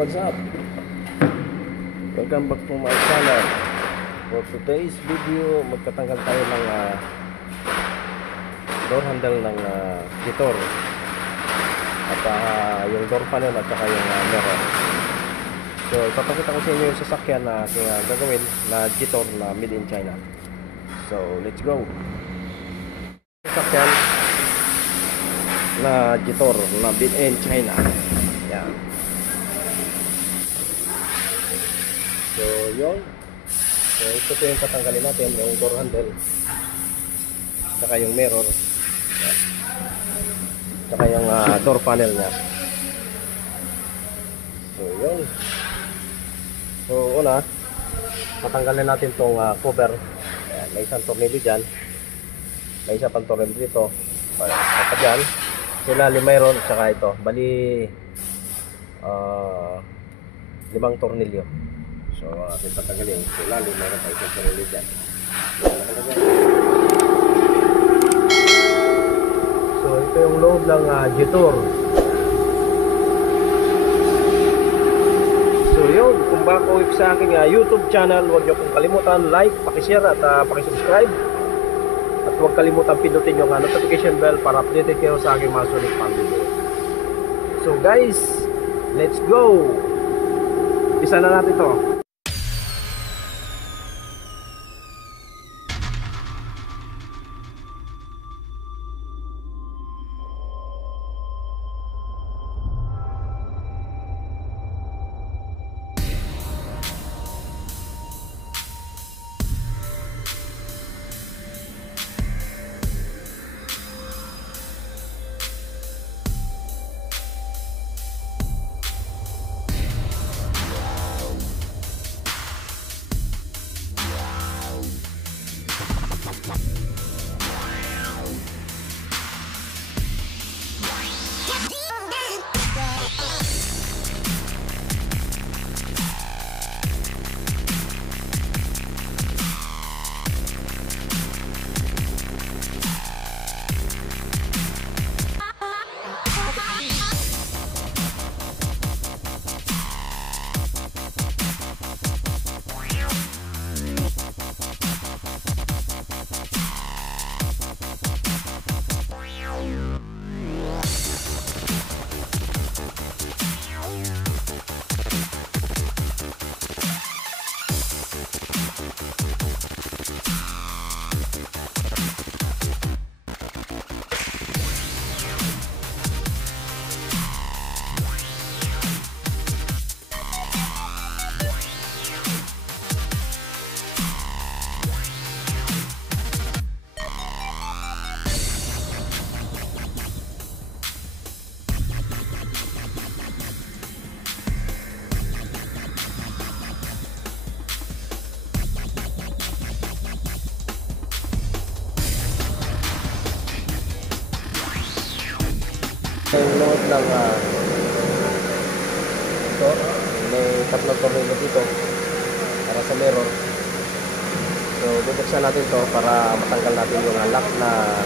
what's up? Welcome back to my channel. For today's video, magtatanggal tayo ng door handle ng Jitor at yung door panel at saka yung mirror. So ipapakita ko sa inyo yung sasakyan na gagawin na Jitor na made in China. So let's go. Sasakyan na Jitor na made in China. Yan. So yun. So ito po yung tatanggalin natin, yung door handle saka yung mirror saka yung door panel nya. So yun. So una, tatanggalin natin tong cover. Ayan, may isang tornilyo dyan, may isa pang tornilyo dito, saka dyan sila mayroon, saka ito bali 5 tornilyo. So atin tatanggalin sila mayroon pa isang tornilyo dyan. So ito yung load ng Jitor. So yun, kung bago sa aking YouTube channel, huwag nyo kong kalimutan like, pakishare at pakisubscribe. At huwag kalimutan pindutin yung notification bell para updated kayo sa aking mga sulit pang video. So guys, let's go! Isa na natin to. Yung load ng ito, may 3 tornilyo dito para sa mirror. So bubuksan natin to para matanggal natin yung lock na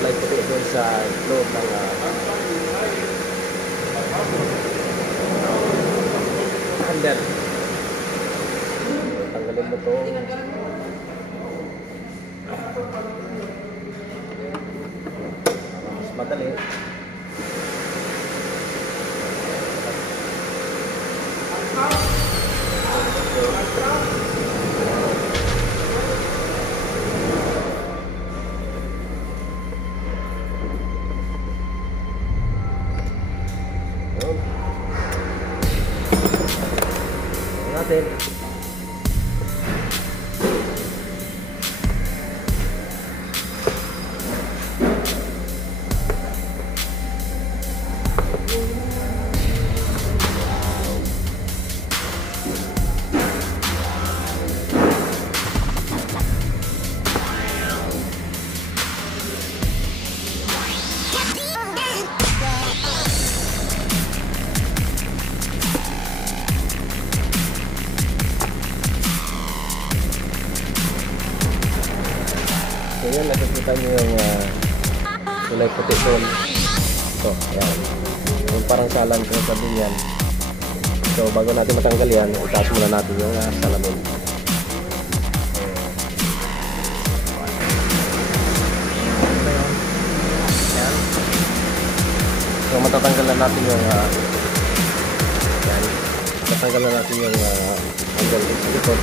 light puti dun sa load ng handle. So, tanggalin mo to. Mas madali. Natin. Ayan, nakikita nyo yung kulay puti doon. Ito, ayan. Yung parang salan kung sabi yan. Ito So bago natin matanggal yan, itaas muna natin yung salamin. So matatanggal na natin yung yan. Matatanggal na natin yung angle sa likod.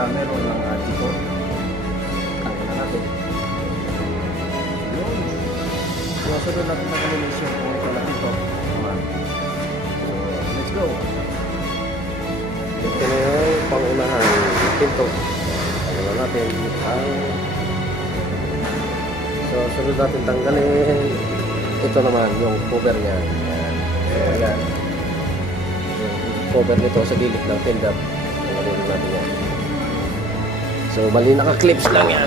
Meron ng dito. Tanggal na natin. Yun. So, sunod natin na combination kung ito na dito. So, let's go. Ito na yung pangunahan pinto. Tanggal na natin ang... So, sunod natin tanggalin. Ito naman, yung cover niya. Ayan. Ayan. Yung cover nito sa gilid ng tindap. Tanggalin natin yan. So, bali naka-clips lang yan.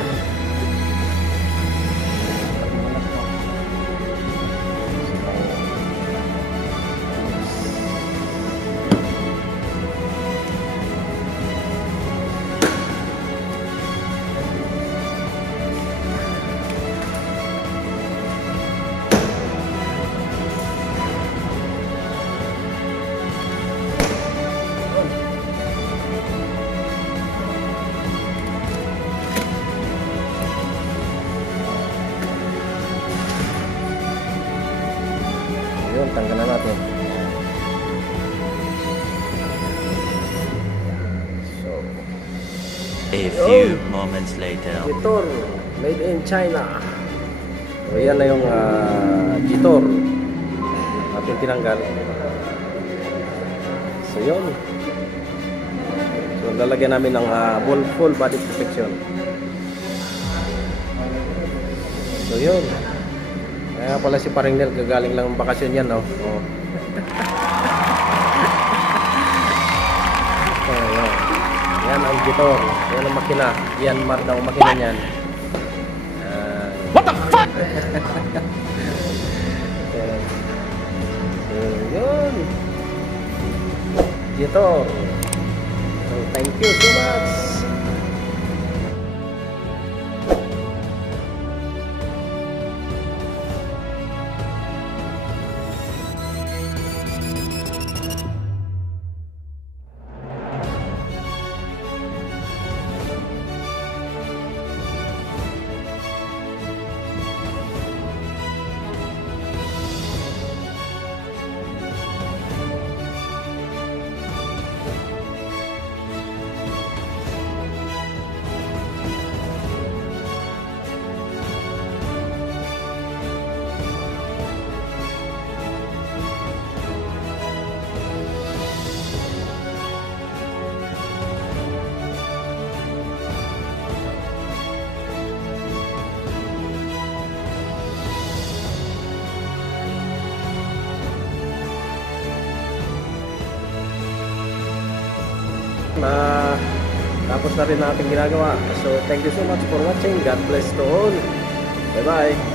Yun, tanggalan natin. So, a few moments later. Jitor, made in China. So, yan na yung Jitor ating tinanggal. So, yun. So, lalagyan namin ng full body protection. So, yun. Kaya pala si Paring Nel, gagaling lang ng bakasyon yan, no? Oh. Yan ang Jitor. Yan ang makina. Yan mar daw makina niyan. What the fuck? So, yun. Jitor. So, thank you so much. na tapos na rin natin ginagawa. So thank you so much for watching. God bless to all. Bye bye.